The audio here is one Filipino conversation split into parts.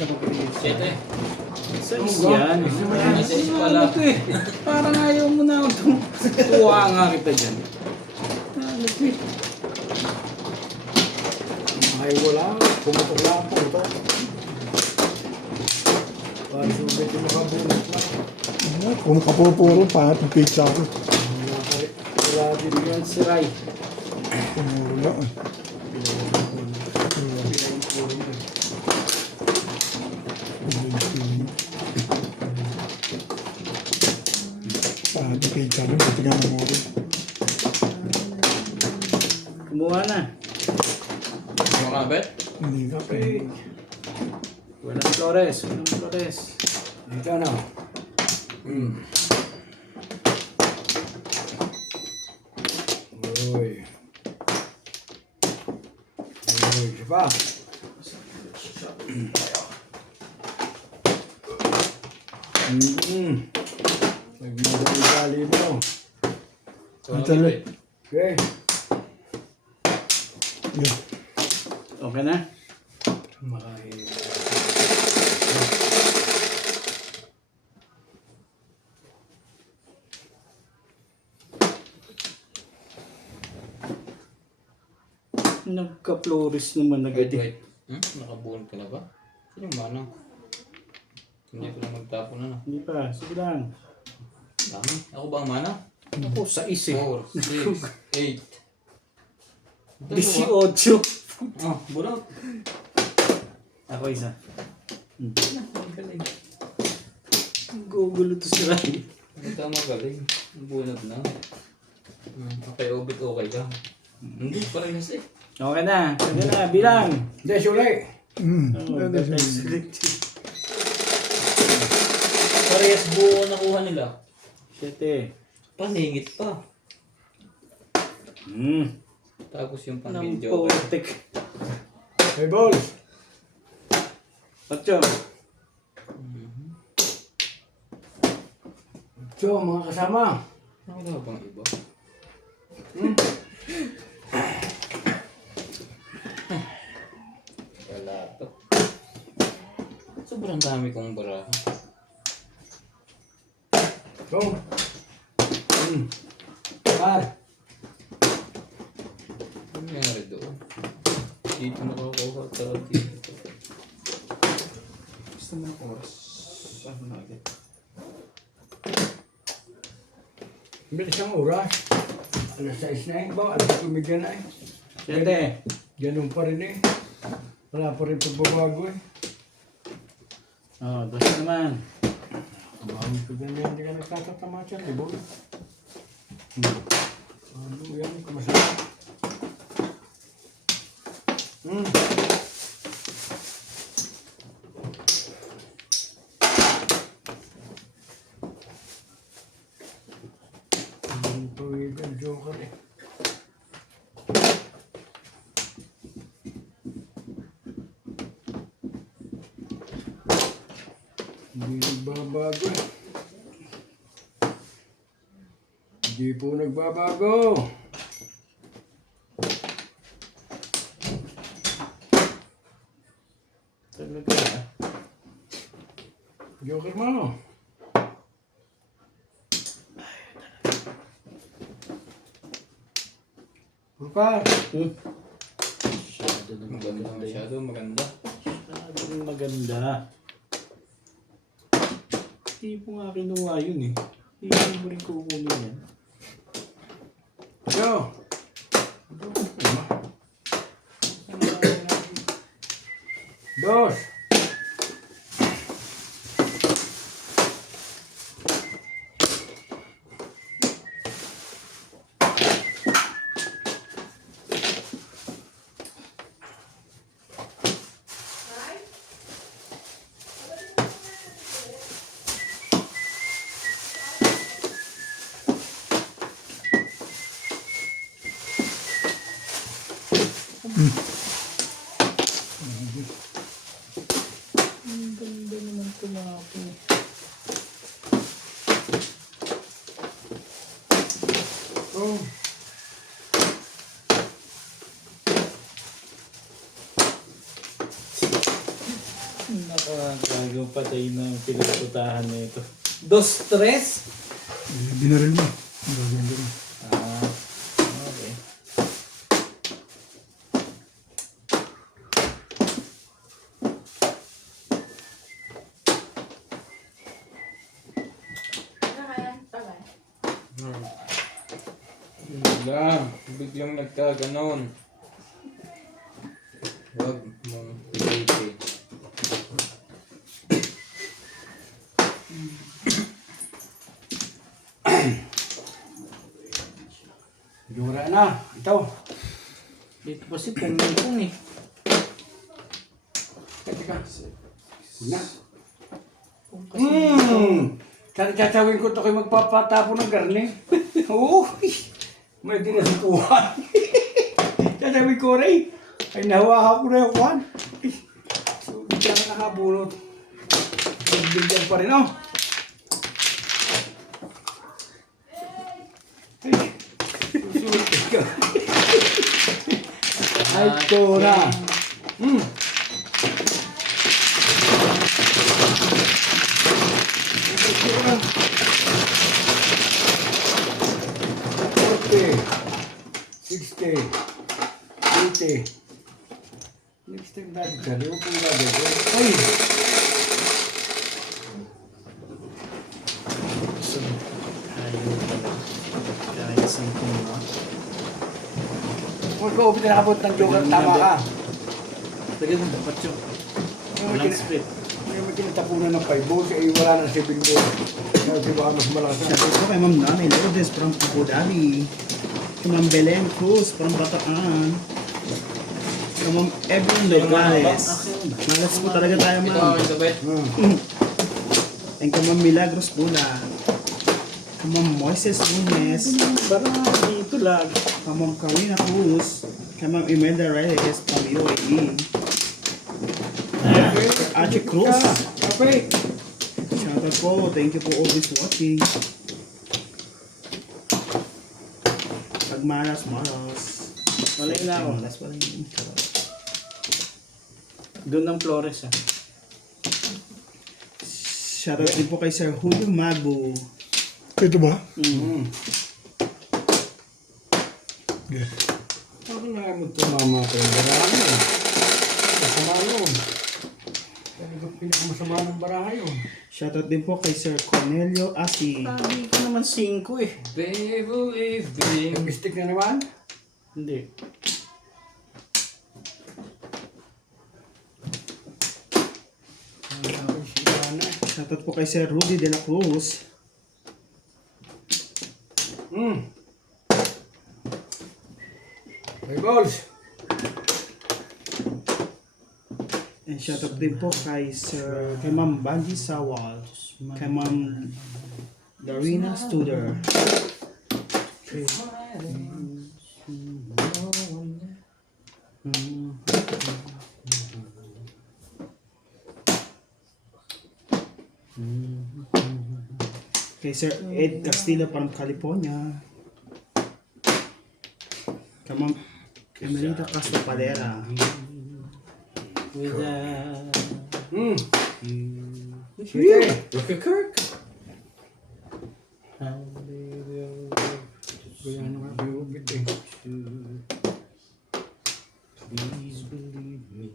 siya mag-iisa. Siyete. Sais yan. Sais pala. Ano to eh? Parang ayaw mo na ako. Tuwa nga kita dyan. Ano to eh? Ay wala, pumutok lang po ito. Parang subit yung nakabunot na. Kung kapupuro pa, pizza ako. Wala din Yan si Rai. Pumuro lang. Pizza rin, buti nga namuro. Kumuha na. Mga kabet? Hindi ka pa eh. Walang Flores. Walang Flores. Dito na. Uy. Uy, siapa? Nagbigali mo. Ang tali. Okay. Yeah. Okay na? Makain. Nagka-Flores naman agad eh. Wait. Nakabuon ka na ba? Sino yung manang? Hindi ko lang magtapon na. Hindi pa. Sige lang. Dami. Ako ba ang manang? Ako, sa isi. 4, 6, 8. 18. Oh, bulot. Ako isa. Ang galing. Gugulo to si Rai. Ito ang magaling. Ang bunot na. Okay, obit okay ka. Hindi, parehas eh. Okay na. Sige na. Bilang. Hindi, suli. Parehas buo nakuha nila. 7. Paningit pa. Tapos yung Nang pang-video. potek. Hey, ball. 8. So, mga kasama. Ano daw bang iba? Wala to. Sobrang dami kong baraha. Go. Par. Ano nangyari doon? Dito nakakuha talaga dito. Gusto mo ng oras? Ano na agad? Bilis ang oras. Alas 6 na eh. Ba, alas 2 na eh. 7. Ganun pa rin eh. Wala pa rin pagbabago eh. Oh, 12 naman. Mami ko ganyan, hindi ka nagtatatama dyan, di ba? Ano yan, kumasama. Ang pawigan, joker eh. Hindi nagbabago eh. Hindi po nagbabago. Talaga ah. Joker mo. Purpa. Masyado naman Maganda, maganda yan. masyado maganda. Masyadong maganda. Hindi po nga kinuha yun eh. Hindi mo rin kukunin yan. Go. Dos. Ang ganda naman tumapo. Oh. Naka Ah, gago patay na ang pinagputahan na ito. Dos, tres? Binaril mo. Ang gagawin mo. Ah, okay. Wala, biglang nagkaganon. Huwag mong pilitin. Dura na. Ito. Dito pa si Pong eh. Teka. Na. Kasi Tatawin ko ito kayo magpapatapo ng garne. Oo. May dinasukuhan. Tatawin ko rin. Ay nahawakan ko na yung kuhan. So, hindi ka nakabunot. Nagbigyan pa rin, oh. Ay. Susunod ka. Ay, ito na. Next time dahil dali, huwag kong lagay. Ay! kahit something mo. Huwag ko, pinakabot ng joker, tama ka. Sige mo, dapat yun. Yung Walang split. may kinatapunan ng 5 balls, eh wala na 7 balls. Kasi baka mas malakas na. Shout out po kay Ma'am Nami Lourdes from Abu Dhabi. Kay Ma'am Belen Cruz from Bataan. Kay Ma'am Evelyn Nogales. Malas po talaga tayo, Ito ma'am. aking gabay. And kay Ma'am Milagros Bula. Kay Ma'am Moises Nunes. Parang dito lag. Kay Ma'am Karina Cruz. Kay Ma'am Imelda Reyes from UAE. Archie Cruz. Okay. Shout out po. Thank you for always watching. Pagmaras, maras. Wala na ako. Maras, wala yun. Doon ng Flores ah. Shoutout din po kay Sir Julio Magbo. Ito ba? Bakit nga mo ito mama ko? Barahan mo. Masama yun. Talagang pinakamasama ng barahan yun. Shoutout din po kay Sir Cornelio Asi. Sabi ko naman 5 eh. Believe in. Nag-stick na naman? Hindi. Shoutout po kay Sir Rudy de la Cruz. Hey, balls. And shoutout din po kay kay Ma'am Banji Sawal. Kay Ma'am Darina Studer. Kay Sir Ed Castillo from California. Kay Ma'am Emelita Castro Padera. Without Sige. Rocky Kirk. Kaya naman biubit eh. Please believe me.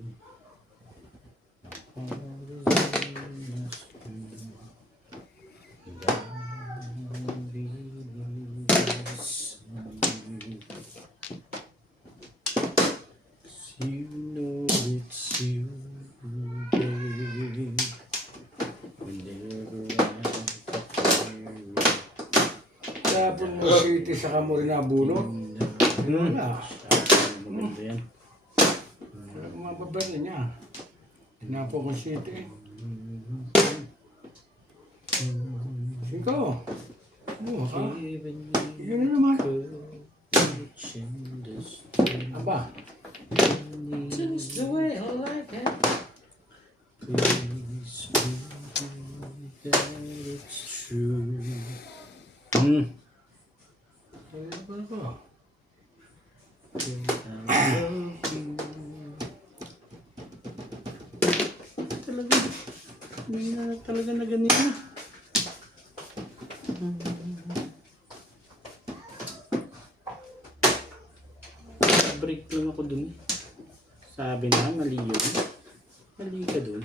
You know it's you, babe. Whenever Tapon mo city sa kamo rin nabulot. Wala. maganda yan. Mababala niya. Tinapo ko city. Siko. Ha? Yun na naman. Aba. Just the way I like it. Please believe that it's true. Ano ba? I love you. Talaga. May na talaga na ganito. Break lang ako dun. Sabi na, mali yun. Mali ka dun.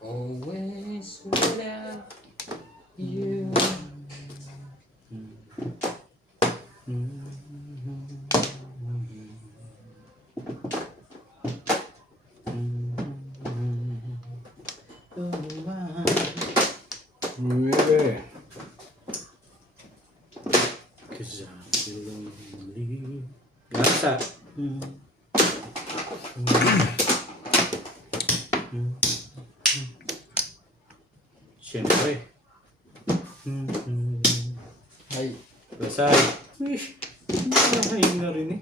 Always without you. Nueve. Cause I'm so lonely. Gasa. Siyempre. Ay. Basay. Ish. Nakahin na rin eh.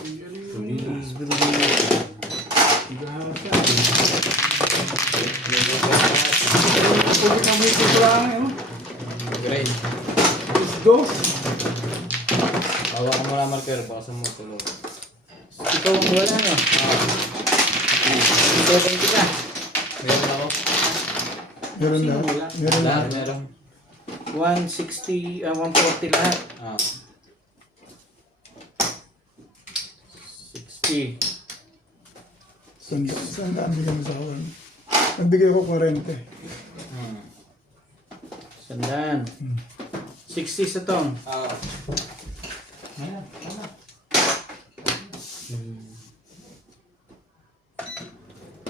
Please believe. Gasa. Pwede kami ito lang. Grind. Let's go. Bawa ka muna marker, baka sumutulog. Ikaw ang wala no? Ikaw ba yung kita? Meron ako. Meron Sino na. wala? Meron na. Meron. 160, 140 lahat. Ah. 60. Saan ka bigyan mo sa akin? Nagbigay ko 40. Sandaan. 60 sa tong. Ah.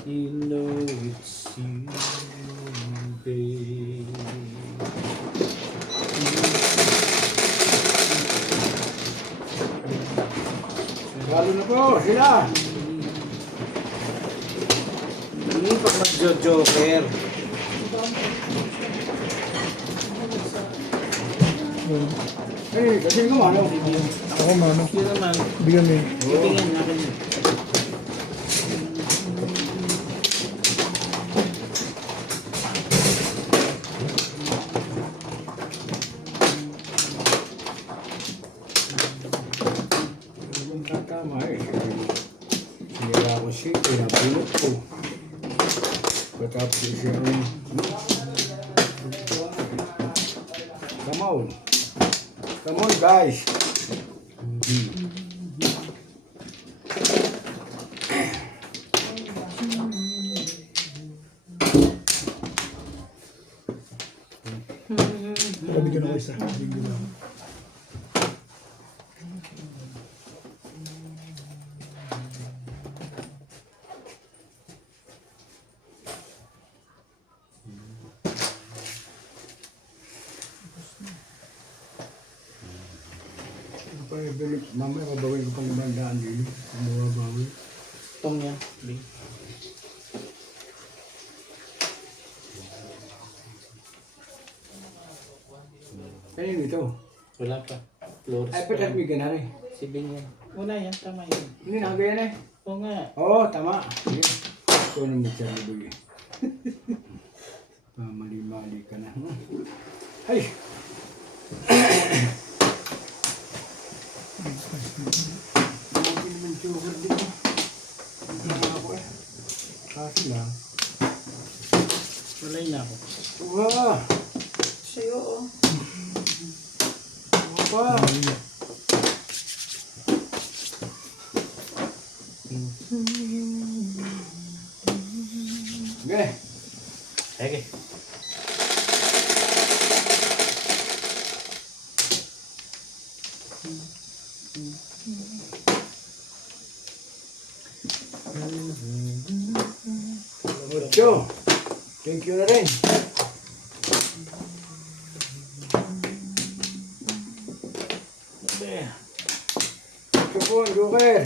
You know it's you, babe. Lalo na po sila. Hindi pag mag-joker. Kasi ko ano. Ako mano. Yun naman. Bigyan mo. Tingin natin. Kung tatama eh. Sinira ko siya. Pinapulot ko. Patapos siya rin. Come on. Come on guys. Bigyan ako isa. Bigyan ako. Mamaya babawin ko pang 500 din. Ang babawi. Tong yan. Please. Kanino ito? Wala pa. Flores Ay, pa pwede lang. bigyan na rin. Si Ben yan. Una yan, tama yan. Hindi nakagaya eh. Oo nga. Oo, tama. Sige. Ito na mo siya nabigay. Mali-mali ka na. Ay! Hindi naman joker dito. Hindi ako eh. Kasi lang. Walay na ako. Uwa! Sa'yo, oh. Uwa pa! Okay. Sige. Ocho. Thank you na rin. Ocho po, joker.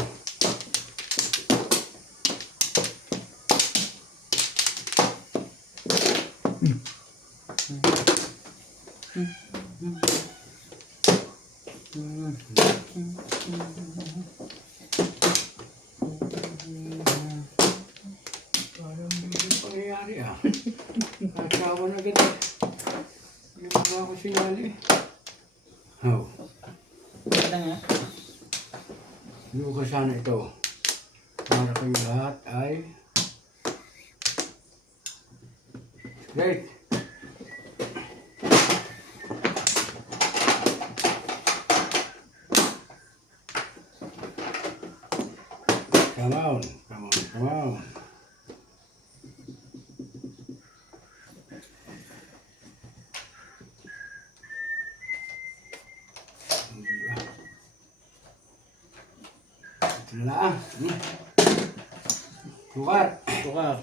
Parang hindi pangyayari ah. Kasawa na ganun. Wala ko sinali. Oh. Ito nga. Luka sana ito. Para kayo lahat ay great. Come on, come on, come on. Hindi ah. Ito na lang. Lugar. Tukar.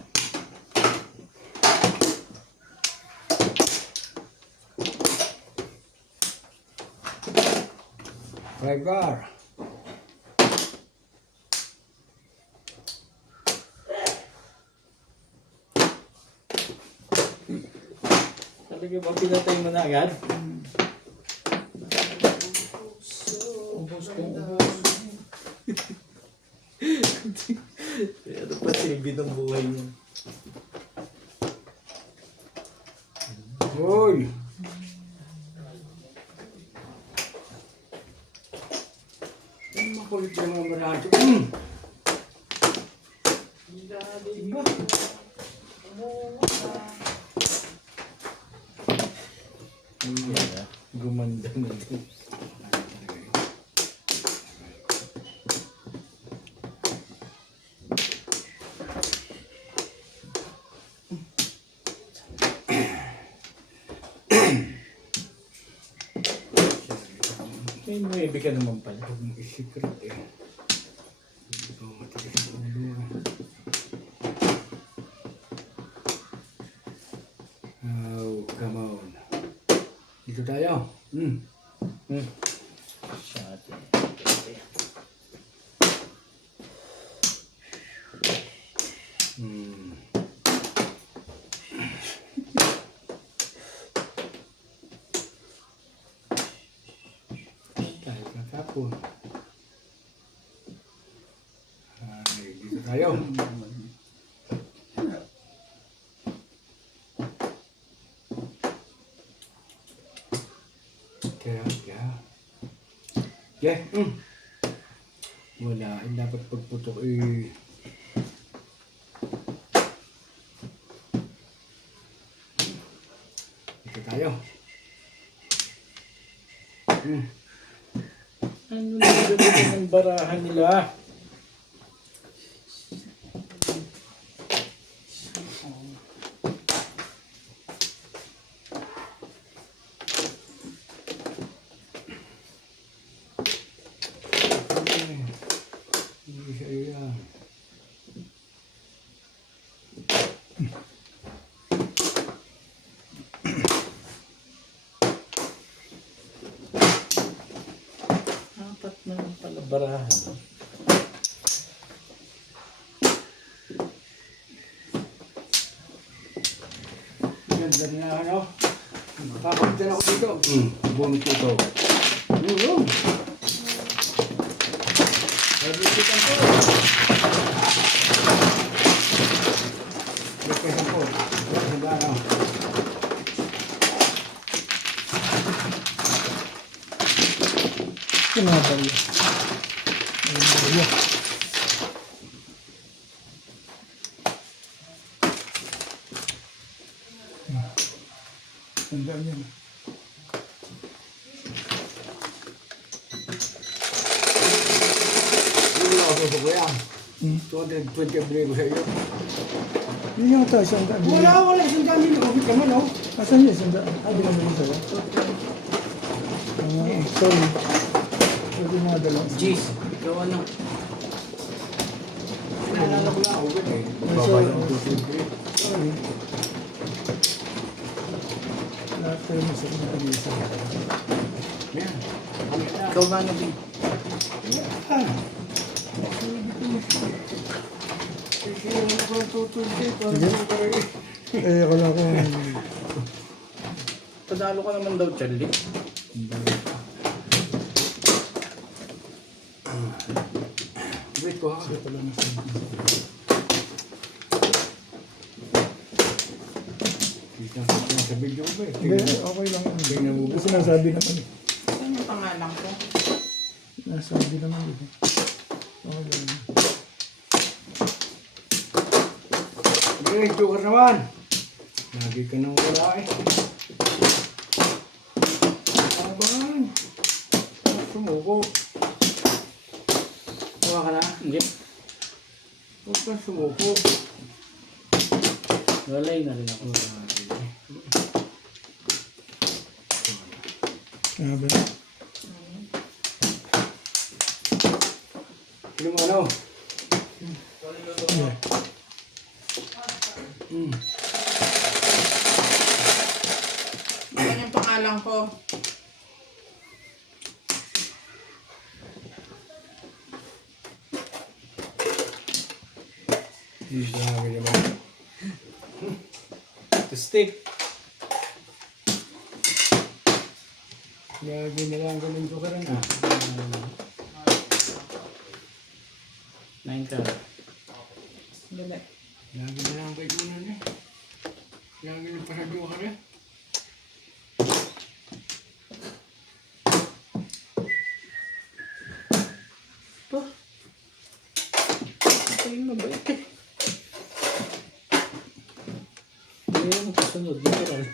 Regar. Talaga ba pinatay mo na agad? Ubus ko, ubus. Ano pa silbi ng buhay mo? Uy. Ang makulit yung mga marati. Diba? Gumanda na din. May 9 ka naman pala. Huwag mo isikret eh. Hindi ko matigas ang ulo. Oh, come on. Dito tayo. Shot. Kahit nakapon. Ay, dito tayo. Kaya. Yeah. Wala. Ay, dapat pagputok eh. Dito tayo. Ano na ganito ng barahan nila? Hindi siya yan. Apat na lang pala barahan. Ganda na ano. Papapunta na ako dito. Bunot ko ito. Nabusitan ko. Requestan ko. Ganda na. Kinabal. Ganda niya. Hindi na ako susuko yan. 220 ang bili ko sa iyo. Yun yung ito, isang daan. Wala. Isang dami na kapit naman, oh. Asan yun, isang daan? Ah, di naman ito. Sorry. Pwede na dalawa. Jeez, ikaw ano? Naalala ko na ako, eh. Sorry. Babae ng 220. Sorry. Lahat kayo mo sa isa. Yan. Ikaw ba na din? Kailangan ko ng 220 para sa karay. Eh, ako lang kung... Padalo ka naman daw, Charlie. Wait ko ha. Ito lang na siya. nakita sa video ko ba eh. Hindi, okay lang yun. Hindi nabubuo. Kasi nasabi naman eh. Saan yung pangalan ko? Nasabi naman eh. Okay lang yun. Hindi, joker naman. Lagi ka nang wala eh. Abangan. Sumuko. Tawa ka na? Hindi. Huwag kang sumuko. Walay na rin ako. Sabi. Yung ano? Yeah. Saan yung pangalan ko? Sabi naman. To stick. Lagi na lang ganun ko ka rin ah. 9 ka. Dali. Lagi na lang kay Kunan eh. Lagi na pa sa joker eh. Ito yung mabait eh. Hindi yung kasunod. Literal.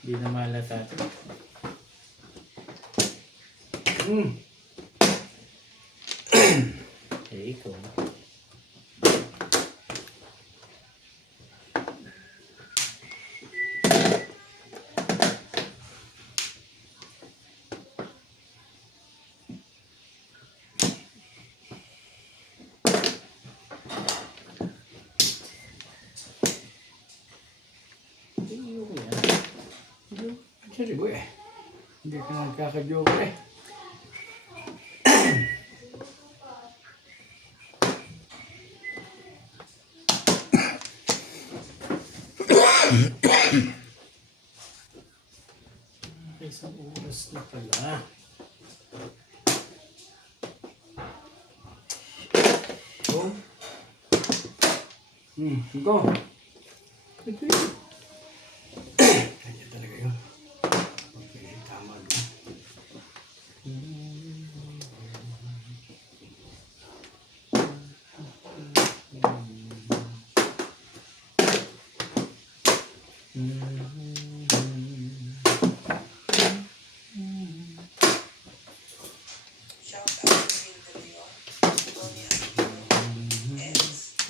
Hindi na malata. Eh, ikaw. Ayoko yan. Sabi ko eh. Hindi ka nagkaka-joker eh. Isang oras na pala. Oh. Ikaw. Ito yun. Kanya talaga yun. Okay, tama doon.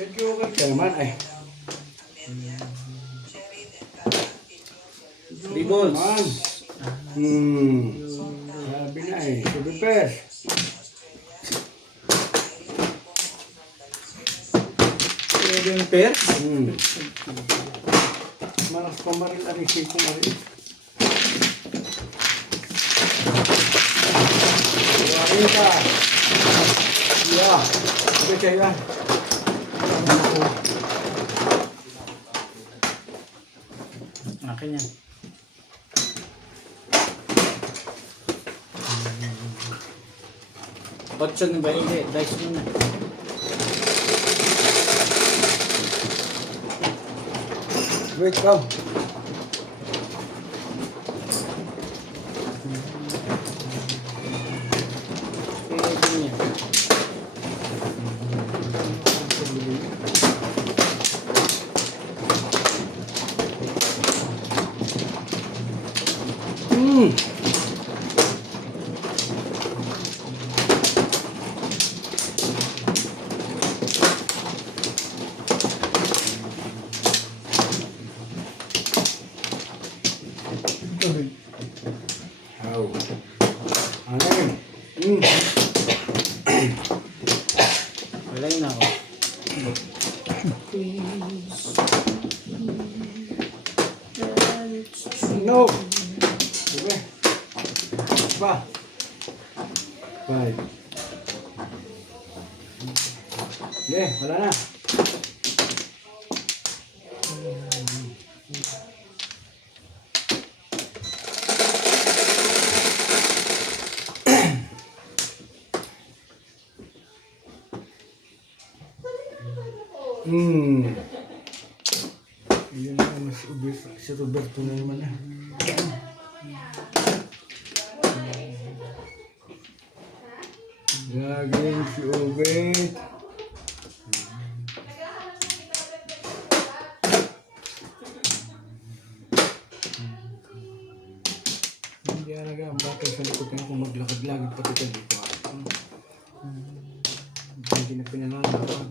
Sa joker ka naman ay. Three balls. Man. Sabi na eh. Sabi pers. Pwede yung pair? Malas pa maril ang isip ko maril. Wari ka. Yeah. Sabi kayo yan. Akin yan. Otso na ba? Hindi. Dice mo na. Wait, come. Pwede niya. How? Ano yun? Walay na ako. No. Diba? Pa. Five. Yeah, wala na. Yun na mas ubis. Si Roberto na naman ah. Laging si Ubit. Hindi alaga ang batay sa likod niya kung maglakad-lagad pati ka dito. Hindi na pinangalakad.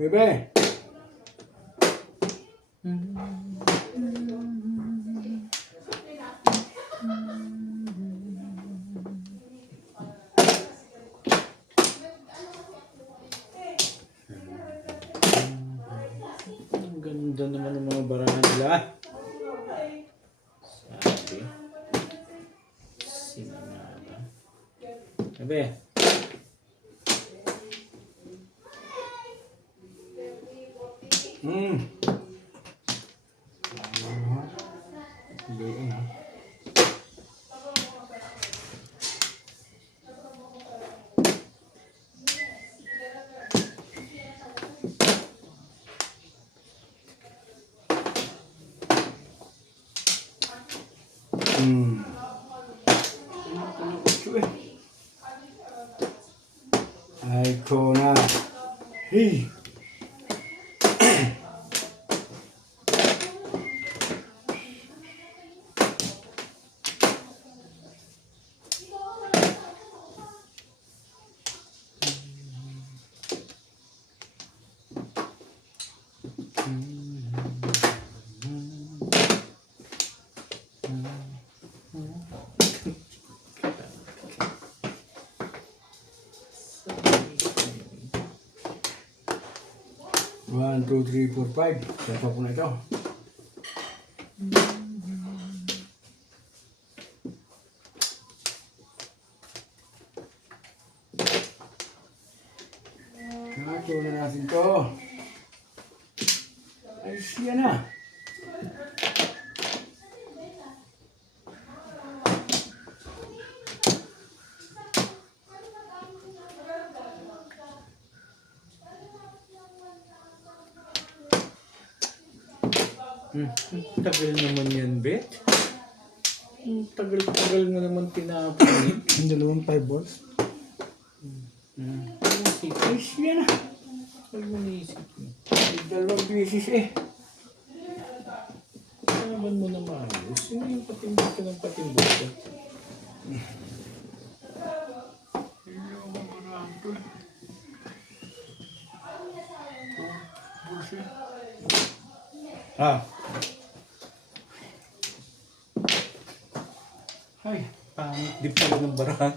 Bebe. Ang ganda naman ng mga barahan nila. Sabi. Sinanaba. Sabi. Doon ah. Ay ko na. Hey. One, two, three, four, five. Siapa pun itu. Satu na natin to. Ay, siya na. Tagal naman yan, Bet. Tagal-tagal mo naman tinapon. Yung dalawang 5 balls. Ay, siya na. Huwag mo naisip mo. Ay, dalawang bisis eh. Kalaban mo na maayos. Hindi yung patimbot ka ng patimbot ka. Ah. Ay, pangit di pala ng barahan.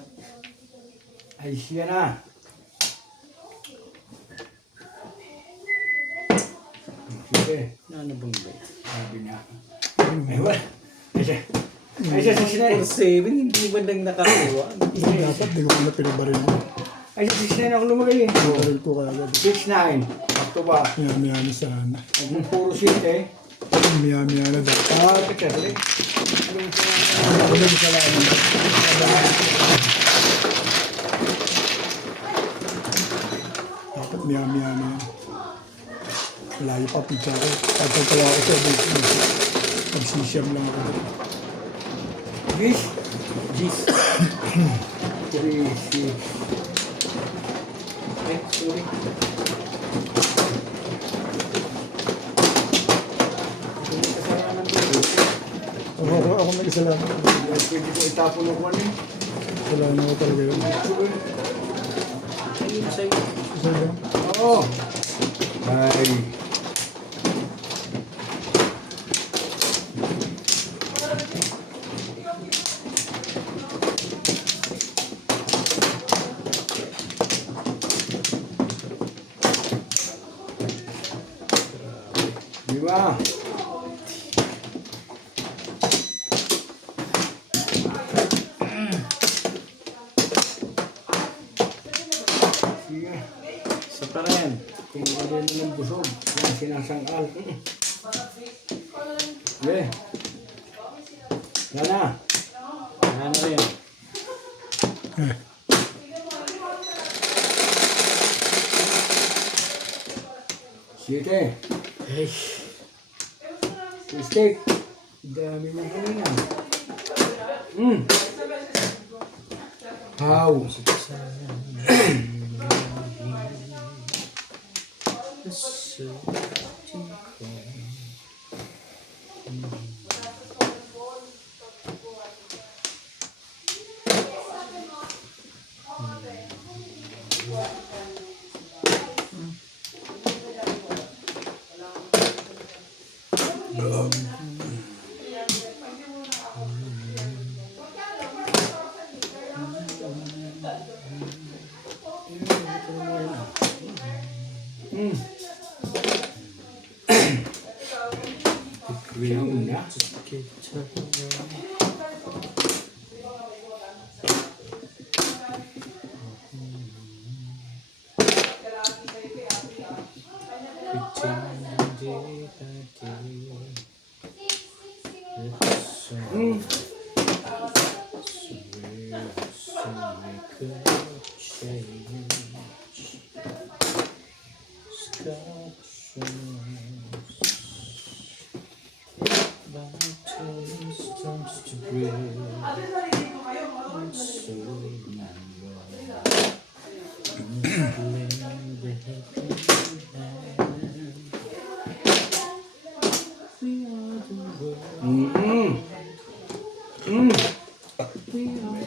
Ay, siya na. Sige. Ano bang Bet? Sabi niya. Ay, wala. Ay, siya. Ay, siya, siya, siya. 4-7, hindi ba nang nakakuha? Dapat di ko pala pinabaril mo. Ay, siya, siya, ako lumagay eh. Pinabaril ko kaya agad. 6-9. Back to back. Miyami-yami sana. Ang puro shit eh. Miyami-yami na dapat. Ah, teka, dali. Ako din sa laman. Dapat miyami-yami yan. Malayo pa pizza ko. Pagkal pala ako sa business. Nagsisiyam lang ako. Gis. Jeez. 3, 6. Ay, sorry. Ako nag-isalamat. Pwede ko itapon ako ano eh. Salamat ko talaga yun. Ayun sa'yo. Isa lang. Oo. Ay. Di ba? Sige. Isa pa rin. Kung ano mo ng busog, yung sinasangkal. Okay. Yan na. Ano rin? Siyete. Ay, Steak. Dami mo kanina. How? Cream na.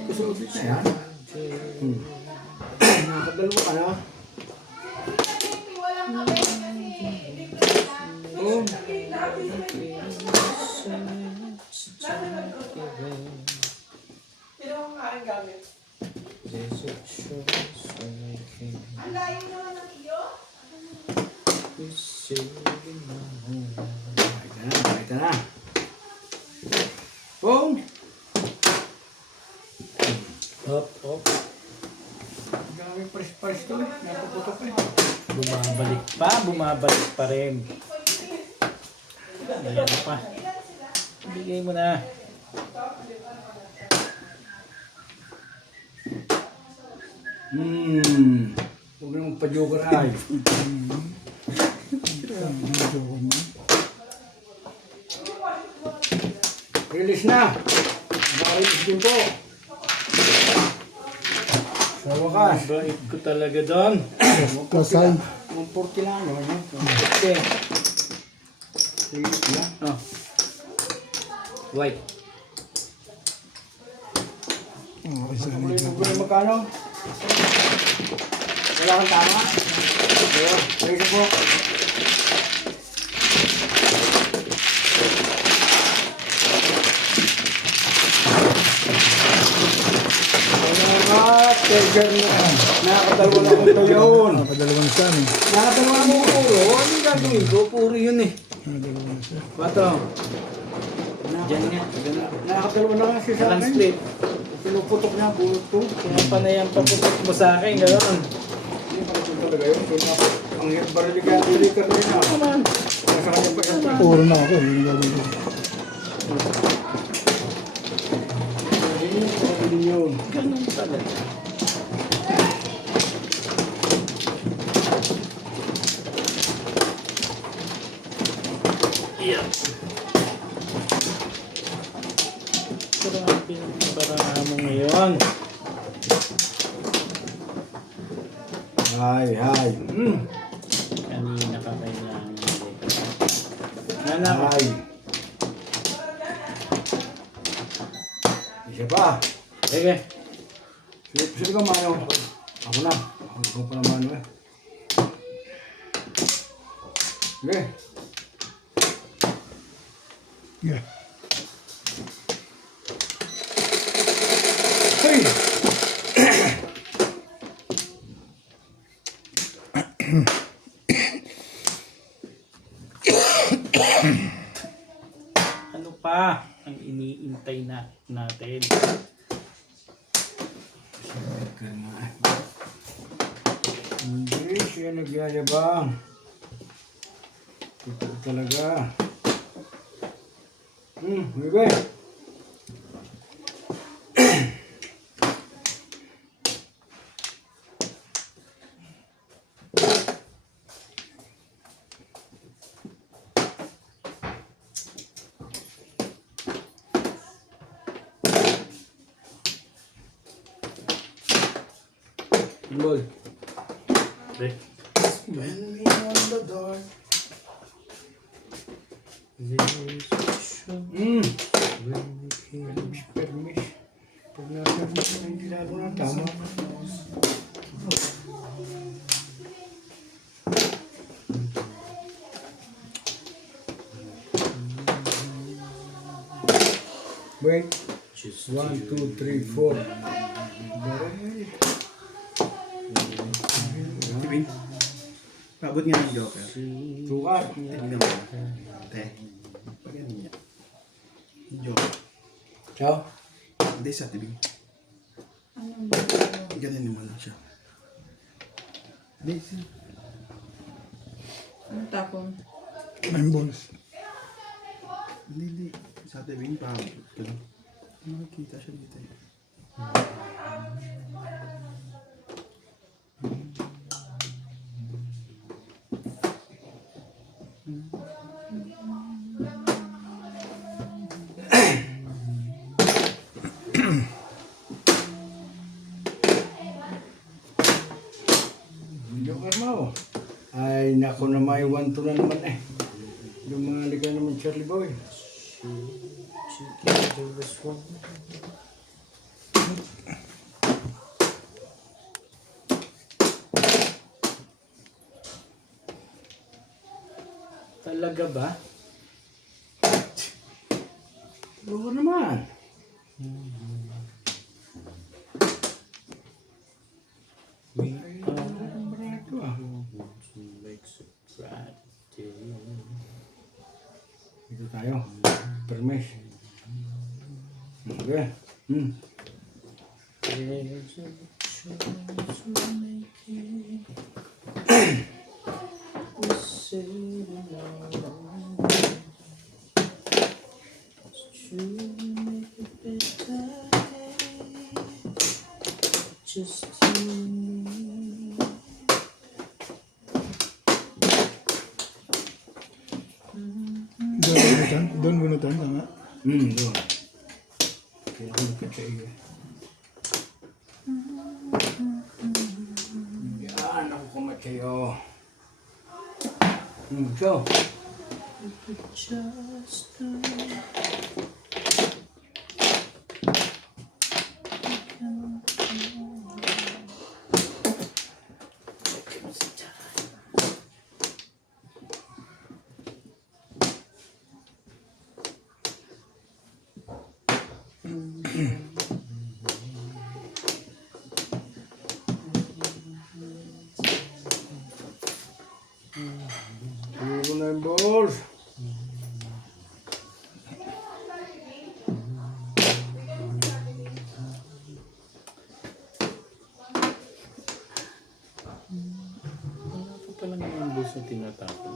Kusulit na yan. Nakakadalawa ka na. Bakit na? Boom! hop, hop. Dami pares-pares to. Napuputok eh. Bumabalik pa rin. Ayan pa. Bigay mo na. Huwag na magpa-joker ay. Release na. Naka-release din po. Sa wakas. Bait ko talaga doon. Kasay. 140 lang. 140. Release na. Oh. White. Okay, sa Kulay mo magkano? Wala kang tama? Ayun. Release po. Tiger na. Nakakadalawa na akong tayaon. Nakadalawang siya. Nakakadalawa na akong puro. Ano yung gagawin ko? Puro yun eh. Nakadalawang siya. Bato. Diyan nga. Nakakadalawa na kasi sa Walang akin. split. Pinuputok niya, pulot ko. Kaya panayang paputok mo sa akin. Ganoon. Hindi pa rin talaga yun. Ang bariligan, lilikar na yun. Naman. Nasa kanya pa yun. Puro na ako. Yung gagawin ko. Hindi yun. Ganun talaga. Yeah. Parang mo ngayon. Hay, hay. Kanina ka kailangan. Nanak. Hay. Isa pa. Sige. Sige ka, Mano. Ako na. Ako pa naman, eh. Sige. Yeah. Hey! Ano pa ang iniintay natin? Hindi siya nagyayabang. Totoo talaga. Bebe. Boy. Pre. When we on the door. Permis. Pag nasa hindi na ako na tama. Wait. 1, 2, 3, 4. Tibing. Paabot nga ng joker. Tukar. Tingnan mo. Te. Pagyan niya. Joker. Ciao. Hindi sa tibing. Ganun mo lang siya. Hindi. Ano tapon? 9 balls. Hindi. Sa tibing paabot. Ganun. Makikita siya dito eh. Joker mo. Ay, naku na may 1-2 na naman eh. Yung mga liga naman Charlie Boy. Talaga ba? Loko naman. We Barato ah. Dito tayo. Permis. Okay. Just Doon bunutan, tama? Doon. Kaya lumapit sa iyo. Yan, ako kumat sa'yo. So, just puro na yung balls. Wala pa pala naman bus na tinatapon.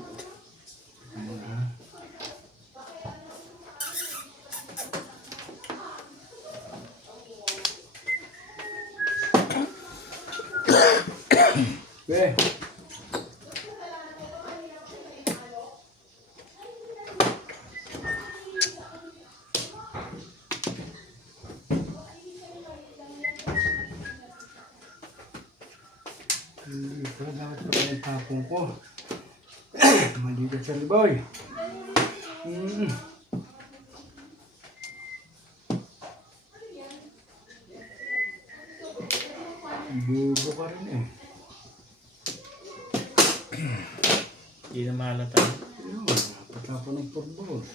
Okay. Hindi ko dapat pa yung tapong ko. Mali ka Charlie Boy. Bubo ka rin eh. Hindi na mahalata. Yun, patapon ng football.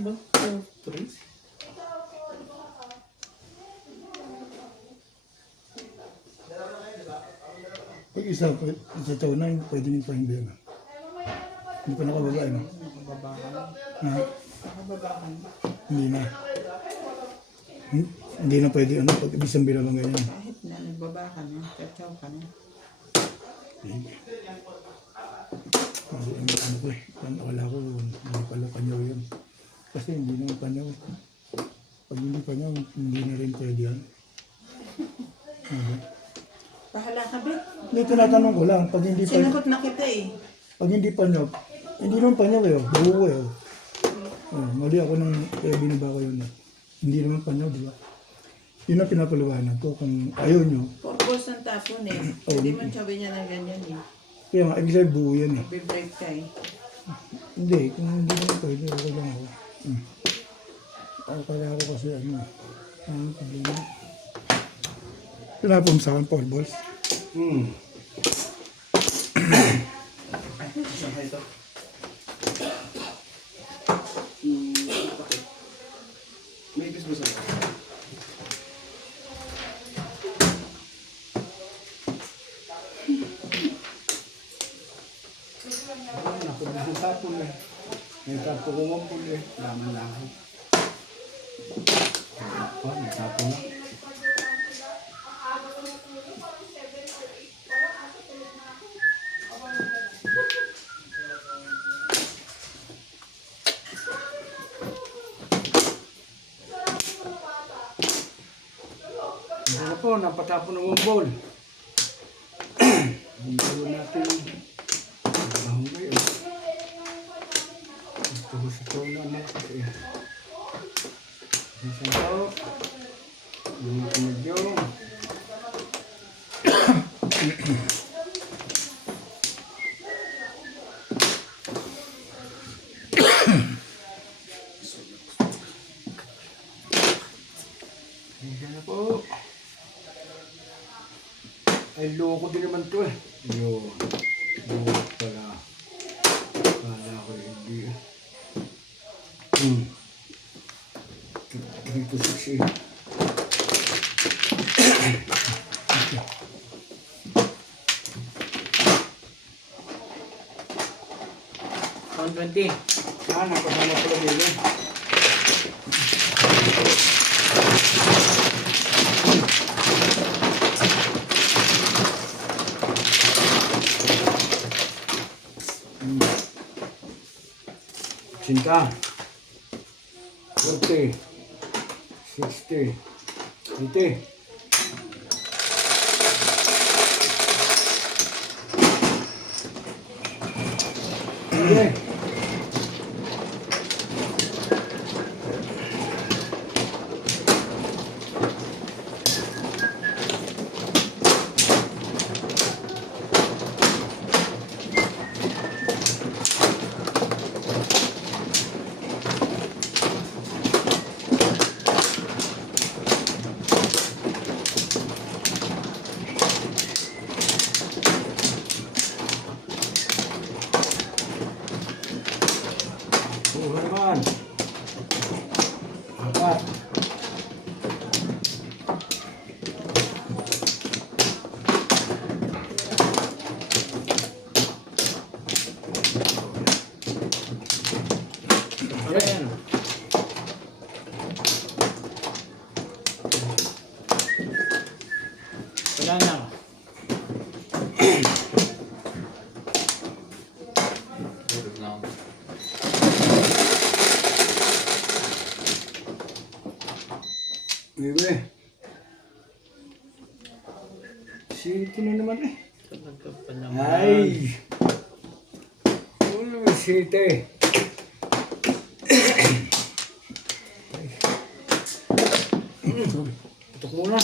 Ba? 3? Pag isa taon na, pwede nyo pa hindi na. Hindi pa nakababa, no? Nakababahan. Na, Nakababahan. hindi na. Hindi na pwede, ano, pag isang bilo lang ganyan. Kahit na nagbaba ka na, kachaw ka na. Ano ko eh, wala ko, hindi pala panyaw yun. Kasi hindi na panyaw. Pag hindi panyaw, hindi na rin pwede yan. Bahala ka, Bet. Hindi, tinatanong ko lang. Pag hindi pa, Sinagot na kita eh. pag hindi pa nyo, hindi naman pa nyo kayo. Buo kayo. Mali ako ng binaba ko yun. Hindi naman pa nyo, di ba? Yun ang pinapaliwanag ko. Kung ayaw nyo, Purpose ng tapon eh. Hindi man sabi niya ng ganyan eh. kaya nga, ibig sabihin buo yan eh. Be-break ka eh. Hindi, kung hindi naman pwede, okay lang ako. Kaya ako kasi ano, ang problema. Pinapom sa akin, Paul Balls. May ibig ba sa Ako na ang tapon eh. May tapon ko mampul eh. laman lang? Oh, may tapon na. Ano po, napatapon ng bowl. Hindi natin ang ngayon. Ito na natin eh. Minsan po, yung medyo. Minsan na po. Ay, loko din naman to eh. Yun. Loko pala. Kala ko hindi. 3 to 6 eh. Pound 20. Napasama pala dito. Cinta. 40. 60. 80. Okay. Buhay naman. Apat. Ayan. Wala na. Tulog na ako. Bebe. Sito na naman eh. Talaga pa naman. Ay! Uy, site. Putok muna.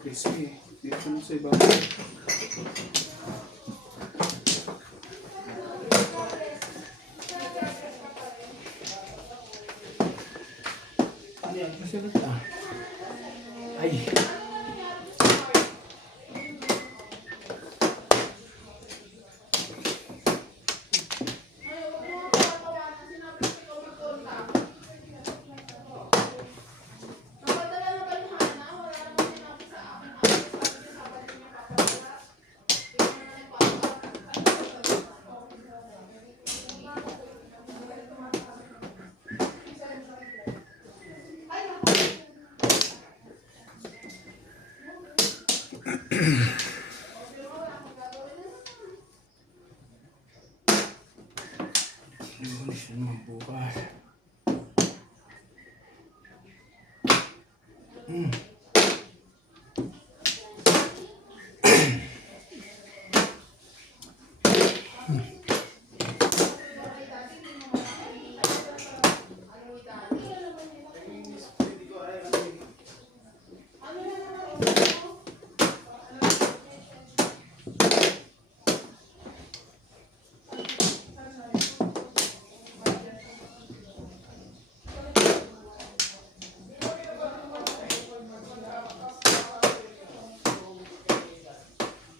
Crispy. Dito na sa ibabaw. Ayan, masunod na. Ay. Lunes naman bukas.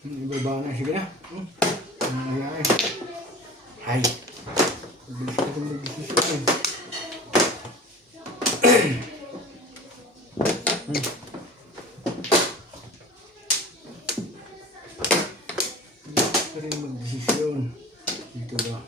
Ibaba na, sige na. Ay. Hay. Bilis ka itong mag-desisyon. Bilis ka rin mag-desisyon. Dito ba?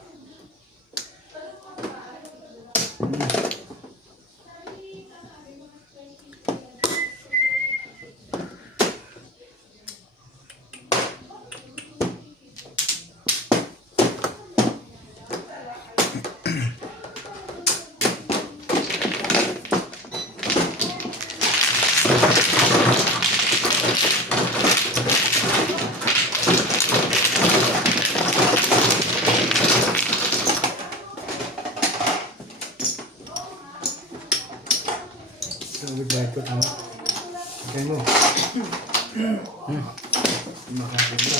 Sabi ba ito tama? Sakay mo. Makakit na.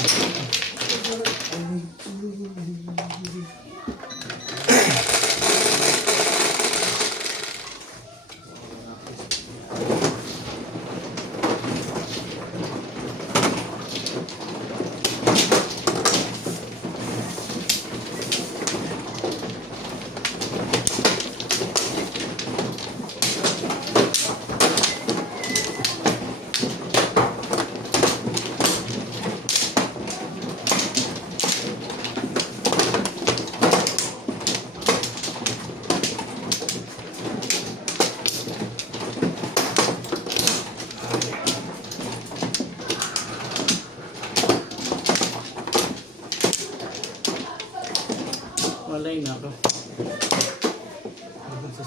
Walay na ako.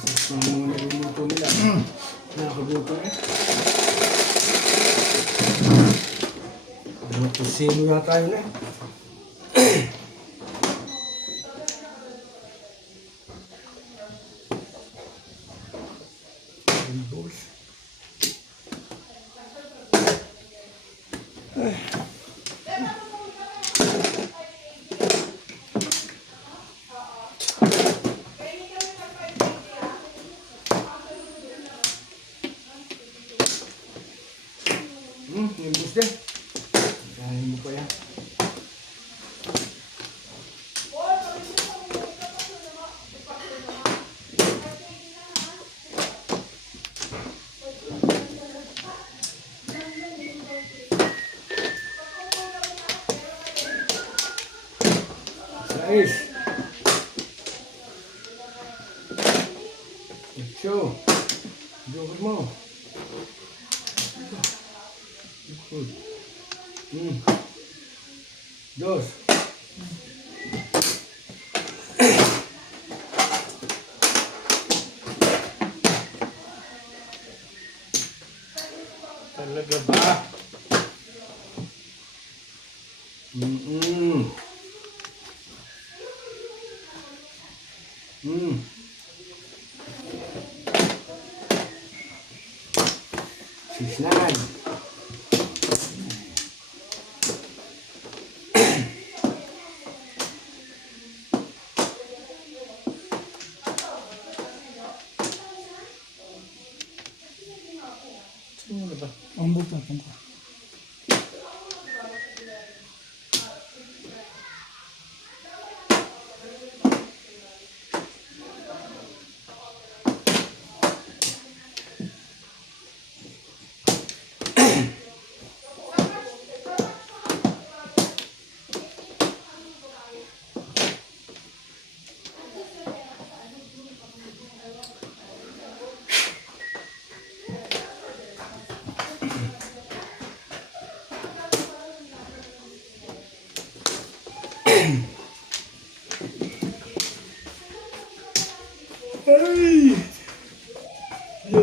Sa mga niluluto nila. Nakakabuto eh. Kusino yata yun eh. Balls. Nimbus deh. Dahil mo pa yan. Sais. Ito. Jukot mo. Dos. Talaga ba? Sisnag. Ano ba? Ang buta ka.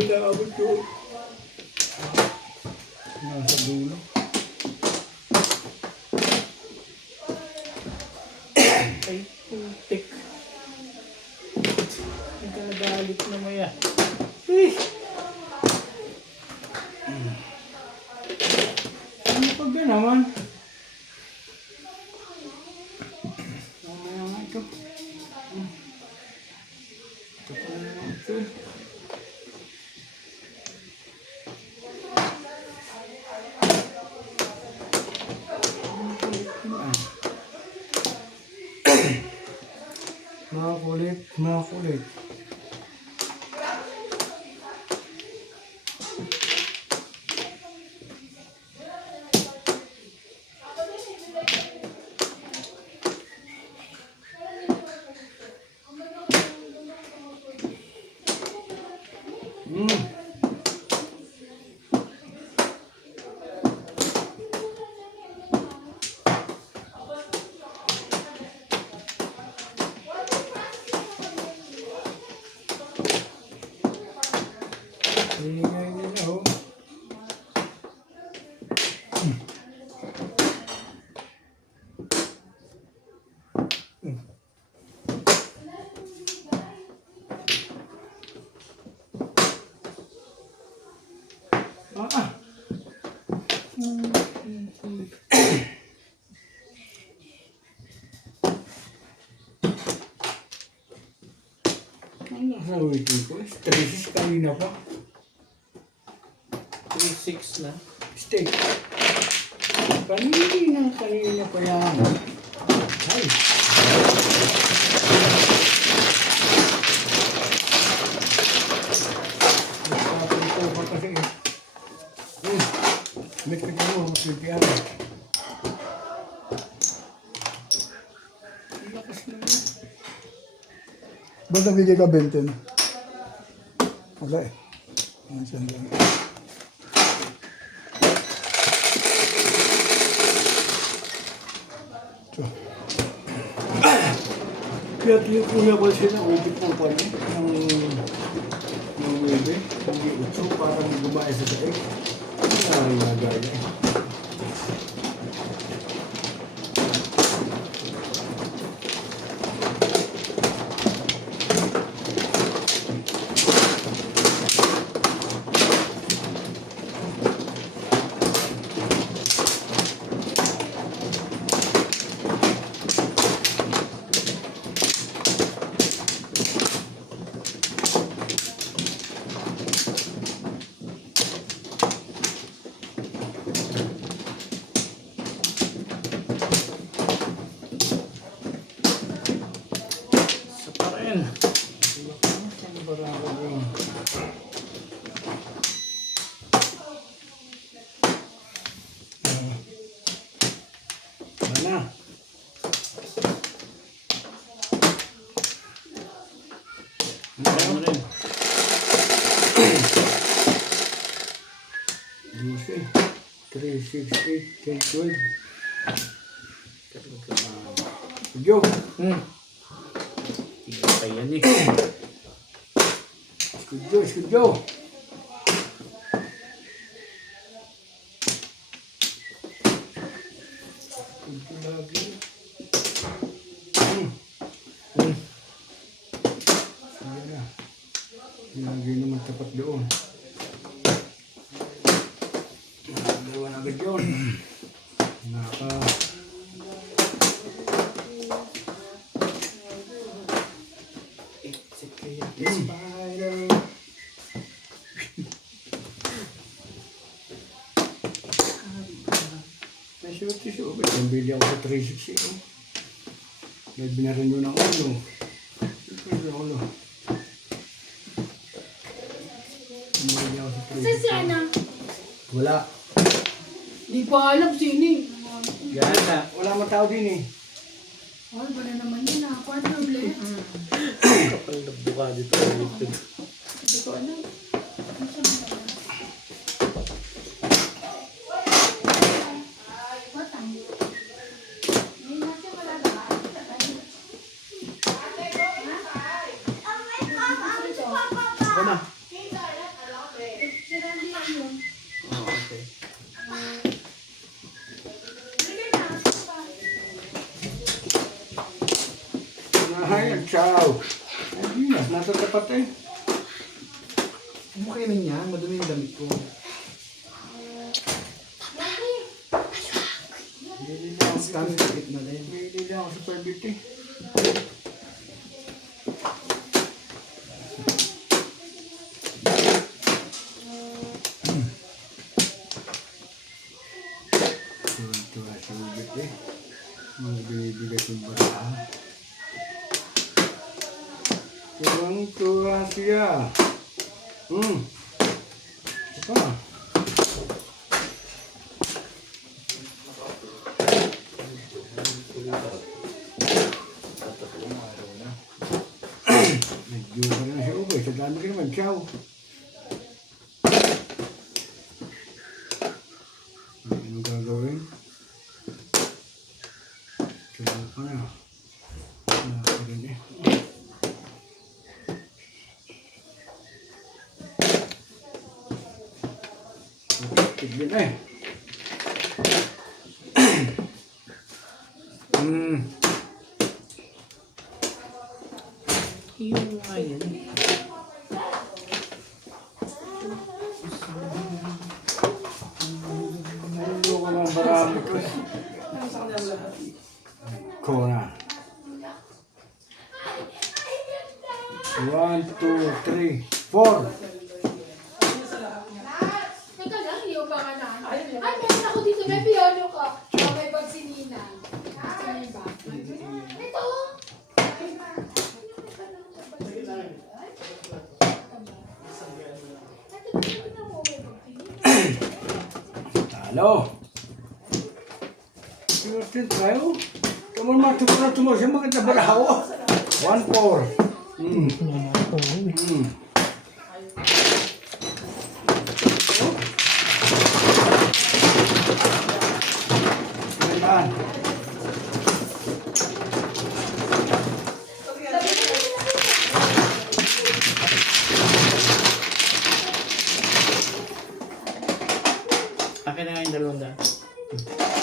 naabot yun. Nasa dulo. Ay, putik. Nagkagalit na maya. Ano pag yan naman? Mamaya nga ito. Ito pa naman ito. Mga kulit. Ingay nila, oh. Ah. Ano nasa waiting ko? Stresses kanina pa. 3-6 na. Steak. Kanina pa yan. Ay. Nagpapalito pa kasi. Mikit mo, magpipiyan. Lakas naman. Ba't nabigay ka 20 na? Wala eh. Nandiyan lang. So, Kaya kuya ko siya na ubit ng kanya. Ng webe. Hindi utso. Parang gumaya sa daig. Ay, nagaya. Sa pa rin. Mana? Ano rin. Lucy. 360. 1012. Yo. Tingnan pa yan eh. Escudo. Lagi. Sige na. Lagi naman tapat doon. Dalawa na agad yun. Naka... Spider. May shoot. Ang bili ako sa 360. May binaran yun ng ulo. Ang ulo. Ang bili ako sa 360. Sa sana? Wala. Di pa alam sino eh. Gana. Wala mang tao din eh. Oh, ba na naman yun ah. Kwan problem. Kapal na buka dito. Hindi ko alam. Ako na. shortcut eh. Ano kainin niya? Madumi yung damit ko. Stand sakit na din. May hindi ako sa permit eh. Tuwa sa ubit eh. Mga binibigay kong bata. Tuwang-tuwa siya. Ito pa. Medyo ka na siya ubay. Sa dami ka naman, ciao. Anong gagawin? Ciao ka na. Wala ka rin eh. Tignan eh. Yung ayan. Nalilo ka ng marami ko. Kona. 1, 2, 3, 4. Teka lang, hindi ko pa ka na. Ay, meron ako dito. May piano ka. May bag si Nina. May bag. Ito. Talo. Sinutin tayo. Kamu matu siya maganda balahaw. 1-4. Kailan? Akin na nga yung 200.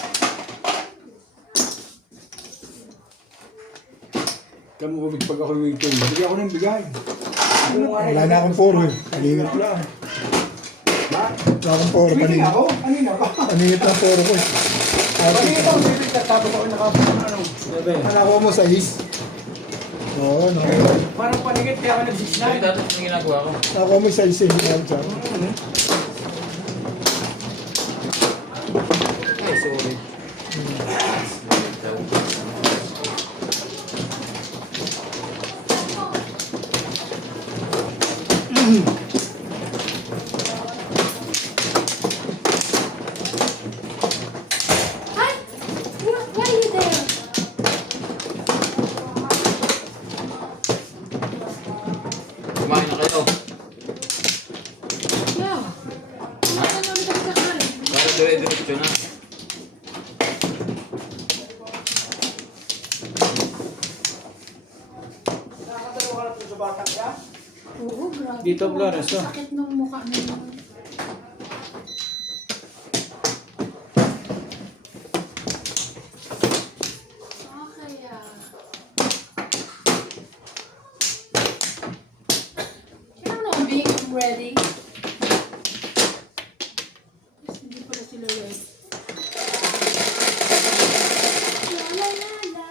Kamu ubig pag ako waiting. Bigyan ako ng bigay. Wala na akong poro eh. Paninit lang. Ba? Wala akong poro. Waiting Paninit. ako? Kanina pa. Paninit lang poro ko eh. Kanina pa. Waiting ka. Tapos ako nakapunta ano. Nakakuha mo sa is. Oo, Parang paningit kaya ako Ay, nag-6-9. dati yung ginagawa ko. nakakuha mo sa is eh. Ay, sorry. Hi! Why are you there? Kumain na kayo. Yeah. Kumain na ulit ako kakain. Para dire-diretso na. Oo, grabe. Dito, Flores, oh. Sakit ng mukha na yun. Okay, You don't know being ready. Yes, hindi pala sila ready. La, la, la, la.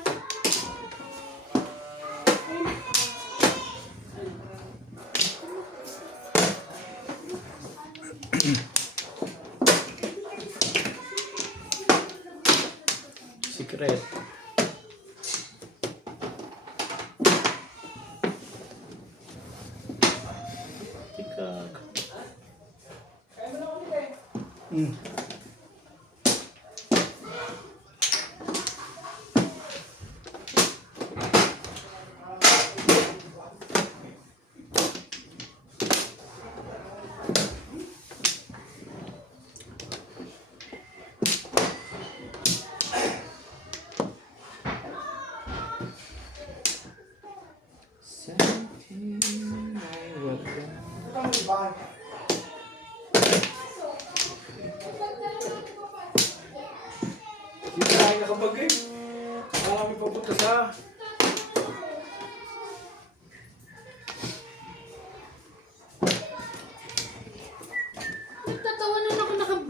Secret. Tikak. Hindi tayo nakabagay. Marami papunta sa...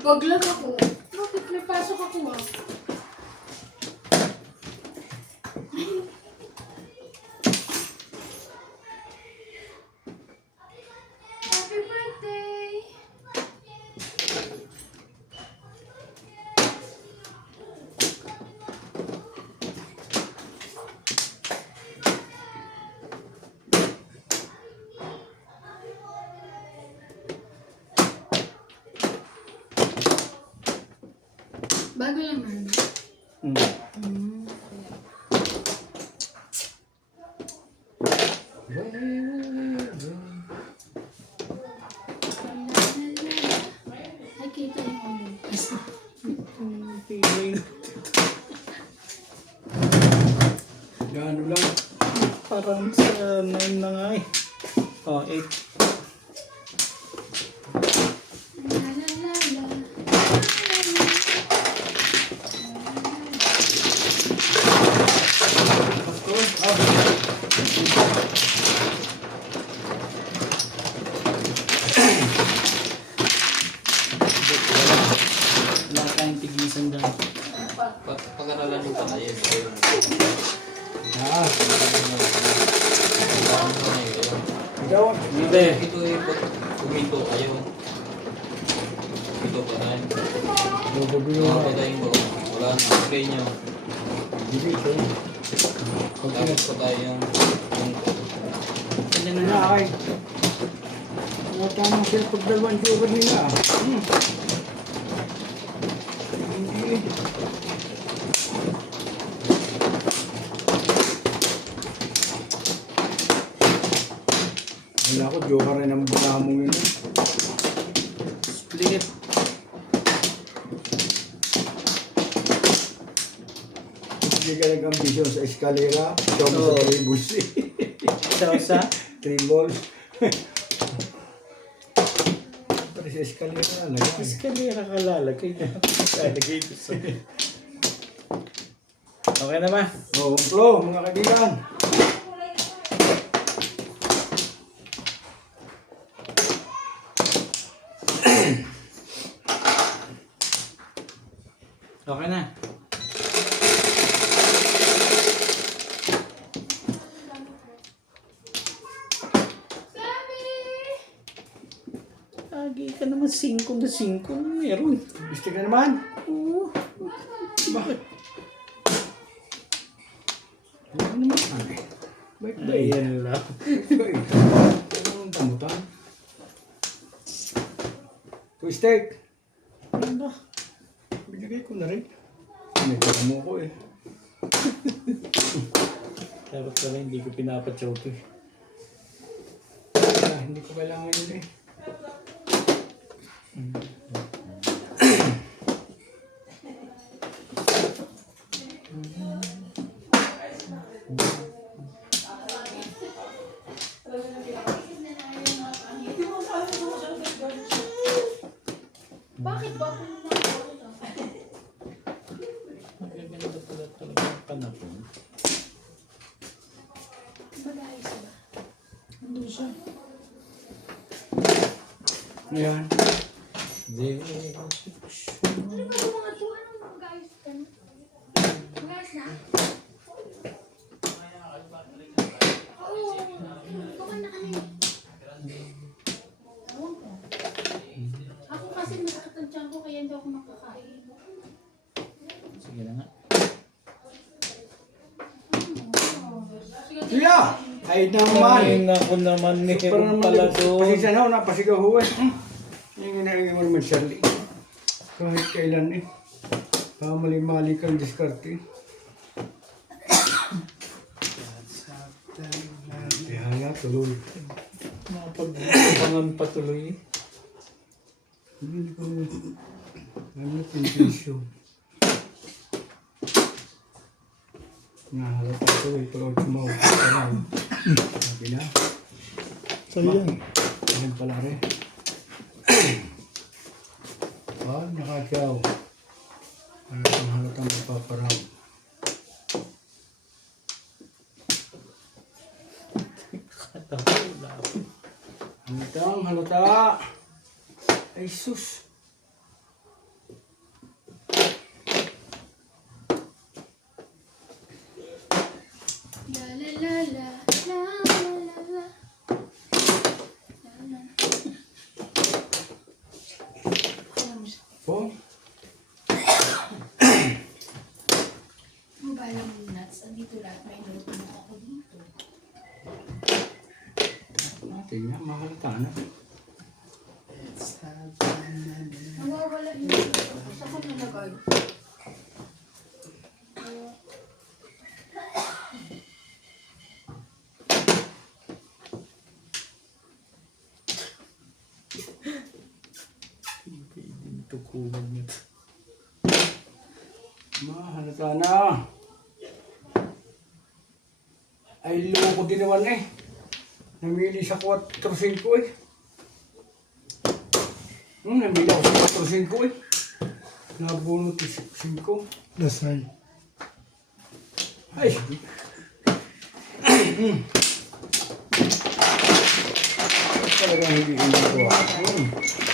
Wag lang ako. Bakit may pasok ako ah? Happy birthday! Bago lang naman. Ay, kita yung ano. Gano lang. Parang sa 9 na nga eh. Oh, 8. La la la la. Wala tayong tigisan dyan. Pag-aralan nyo pa tayo. Ah, ikaw. Hindi. Ito eh, puminto kayo. Ito pa tayo. Babagulo Wala na. pa tayong bago. Wala na. Lagay nyo. Dito. Tapos pa tayo yung Kanya na Na nga. ay. Tama sila pagdalawang sugar nila. Hindi. Wala ko, joker rin ang buka mo yun. Split. Hindi ka nag-ambisyon sa eskalera. Ikaw mo Oo. sa tribbles eh. Sa? Tribbles. Pero sa eskalera na lagay. Eskalera ka lalagay na. Lalagay ko sa... Okay na ba? Oo, flow, mga kaibigan. Okay na. Lagi ka naman 5 na 5 meron. Gusto ka naman? Oo. Bakit? Ano naman? Baik ba eh? Ayan lang. Ba eh? Ano ang tamutan? Twistek. Ano ba? Binigay ko na rin. Pinagkala mo ko eh. Dapat pala hindi ko pinapachoke eh. Hindi ko kailangan yun eh. Bakit ba ako Magaganda pala talaga ang panahon. mag-ayos ba? Ano siya? Ayan. Ano ba yung mga to? Anong mag-ayos ka na? Mag-ayos na? Oo. Baka na kami. Ewan ko. Ako kasi masakit ang tiyan ko kaya hindi ako makakain. Sige na nga. Sige, Siya! Ay naman! Ako naman Parang meron pala doon. pasensya na ako, napasigaw ho eh. Yung inaingin mo naman, Charlie. Kahit kailan eh. Mali-mali kang diskarte. Kaya tuloy. Makapagpangan patuloy. Hindi ko ano confusion. Nahalata ko eh, pero tumaw. Sabi na. Sayang. Ayan pala rin. Nakakyaw. Halatang magpaparaw. Halata. Ay sus. May luto na ako dito. Natin yan, mahalata na. Nawawala yung luto. Saan ko nalagay? Dito kulag niya. Mahalata na. Ay, loko din naman eh. Namili sa 4-5 eh. Namili ako sa 4-5 eh. Nabunot 5. Dasay. Ay! Talagang hindi ko.